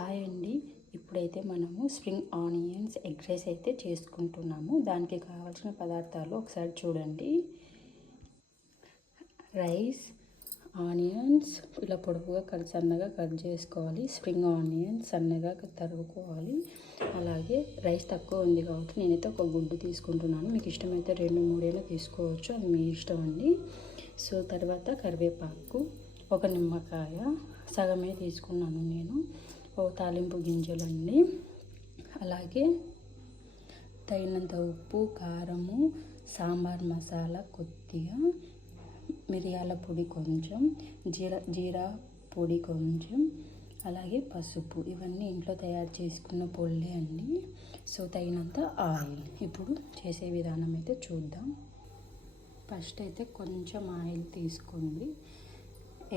Hi అండి. ఇప్పుడైతే మనము స్ప్రింగ్ ఆనియన్స్ ఎగ్ రైస్ అయితే చేసుకుంటున్నాము. దానికి కావాల్సిన పదార్థాలు ఒకసారి చూడండి. రైస్, ఆనియన్స్ ఇలా పొడవుగా సన్నగా కట్ చేసుకోవాలి. స్ప్రింగ్ ఆనియన్స్ సన్నగా తరుగుకోవాలి. అలాగే రైస్ తక్కువ ఉంది కాబట్టి నేనైతే ఒక గుడ్డు తీసుకుంటున్నాను. మీకు ఇష్టమైతే 2-3 తీసుకోవచ్చు, అది మీ ఇష్టం అండి. సో తర్వాత కరివేపాకు, ఒక నిమ్మకాయ సగమే తీసుకున్నాను నేను, తాలింపు గింజలండి, అలాగే తగినంత ఉప్పు, కారము, సాంబార్ మసాలా కొద్దిగా, మిరియాల పొడి కొంచెం, జీరా పొడి కొంచెం, అలాగే పసుపు. ఇవన్నీ ఇంట్లో తయారు చేసుకున్న పొళ్ళే అండి. సో తగినంత ఆయిల్. ఇప్పుడు చేసే విధానం అయితే చూద్దాం. ఫస్ట్ అయితే కొంచెం ఆయిల్ తీసుకోండి.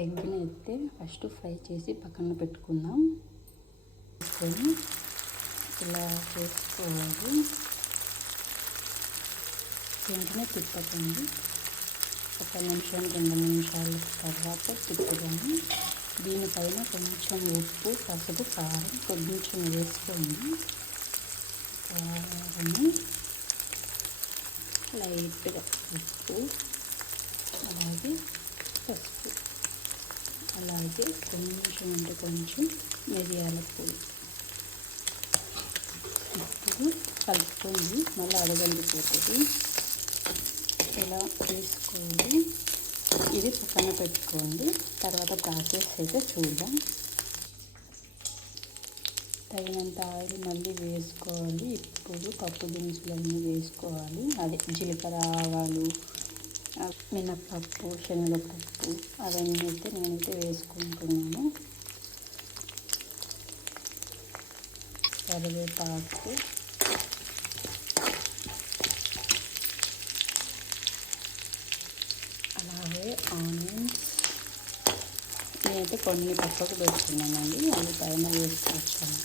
ఎగ్ని అయితే ఫస్ట్ ఫ్రై చేసి పక్కన పెట్టుకుందాం. తీసుకొని ఇలా చేసుకోవాలి. వెంటనే తిప్పకండి. 1 నిమిషం 2 నిమిషాల తర్వాత తిప్పుకొని దీనిపైన కొంచెం ఉప్పు, పసుపు, కారం కొంచెం వేసుకోండి. కారము, లైట్గా ఉప్పు, అలాగే పసుపు, అలాగే కొంచెం మిరియాల పొడి. ఇప్పుడు కలుపుకొని మళ్ళీ అడగండిపోతుంది. ఇలా వేసుకోండి. ఇది పక్కన పెట్టుకోండి. తర్వాత ప్రాసెస్ అయితే చూద్దాం. తగినంత ఆయిల్ మళ్ళీ వేసుకోవాలి. ఇప్పుడు పప్పు దినుసులన్నీ వేసుకోవాలి. అదే జీలకర్ర, ఆవాలు, మినప్పప్పు, శనగపప్పు అవన్నీ అయితే నేనైతే వేసుకుంటున్నాను. కరివేపాకు, అలాగే ఆనియన్స్ నేనైతే కొన్ని పక్కకు పెట్టుకున్నానండి, అవి పైన వేసుకొచ్చాను.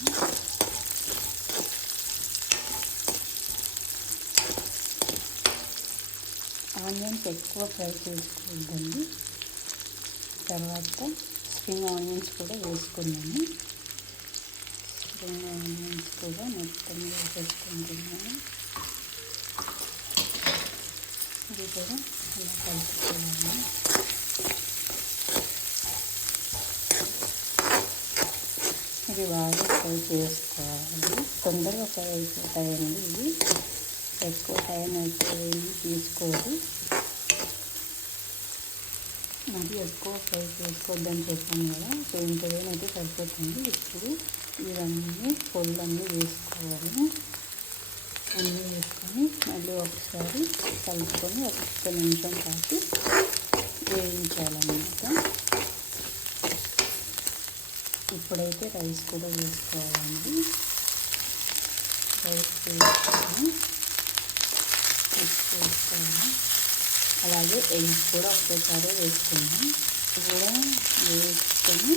ఆనియన్స్ ఎక్కువ ఫ్రై చేసుకోవద్దండి. తర్వాత స్ప్రింగ్ ఆనియన్స్ కూడా వేసుకున్నాము. స్ప్రింగ్ ఆనియన్స్ కూడా మొత్తం వేసేసుకుంటున్నాను. ఇది కూడా ఇలా కలుపుకోవాలి. ఇది బాగా ఫ్రై చేసుకోవాలి. తొందరగా ఫ్రై అయిపోతాయండి. ఇది ఎక్కువ టైం అయితే తీసుకోదు. మరి ఎక్కువ ఫ్రై చేసుకోవద్దని చెప్పాను కదా. సో ఇంతేనైతే సరిపోతుంది. ఇప్పుడు ఇవన్నీ పొళ్ళన్నీ వేసుకోవాలి. అన్నీ వేసుకొని మళ్ళీ ఒకసారి కలుపుకొని 1 నిమిషం పాటు వేయించాలన్నమాట. ఇప్పుడైతే రైస్ కూడా వేసుకోవాలండి. రైస్ వేసుకొని వేసుకోవాలి. అలాగే ఎగ్స్ కూడా ఒకేసారి వేసుకున్నాం. కూడా వేసుకొని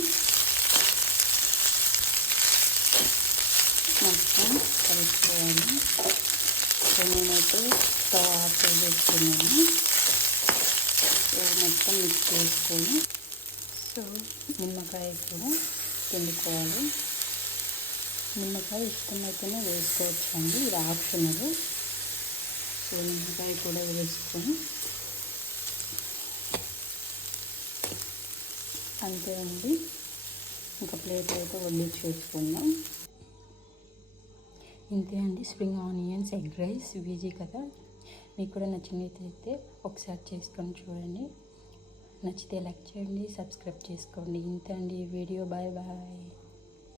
మొత్తం కలుపుకోవాలి. సో నేనైతే స్టవ్ ఆఫ్ చేసుకున్నాను. సో మొత్తం మిక్స్ చేసుకొని సో నిమ్మకాయ కూడా పిండుకోవాలి. నిమ్మకాయ ఇష్టమైతేనే వేసుకోవచ్చండి, ఇది ఆప్షనల్. సో నిమ్మకాయ కూడా వేసుకొని అంతే అండి. ఇంకా ప్లేట్ అయితే వడ్డించేసుకుందాం. ఇంతే అండి, spring onions egg rice. Easy కదా. మీకు కూడా నచ్చినట్లయితే ఒకసారి చేసుకొని చూడండి. నచ్చితే లైక్ చేయండి, సబ్స్క్రైబ్ చేసుకోండి. ఇంతే అండి వీడియో. Bye bye.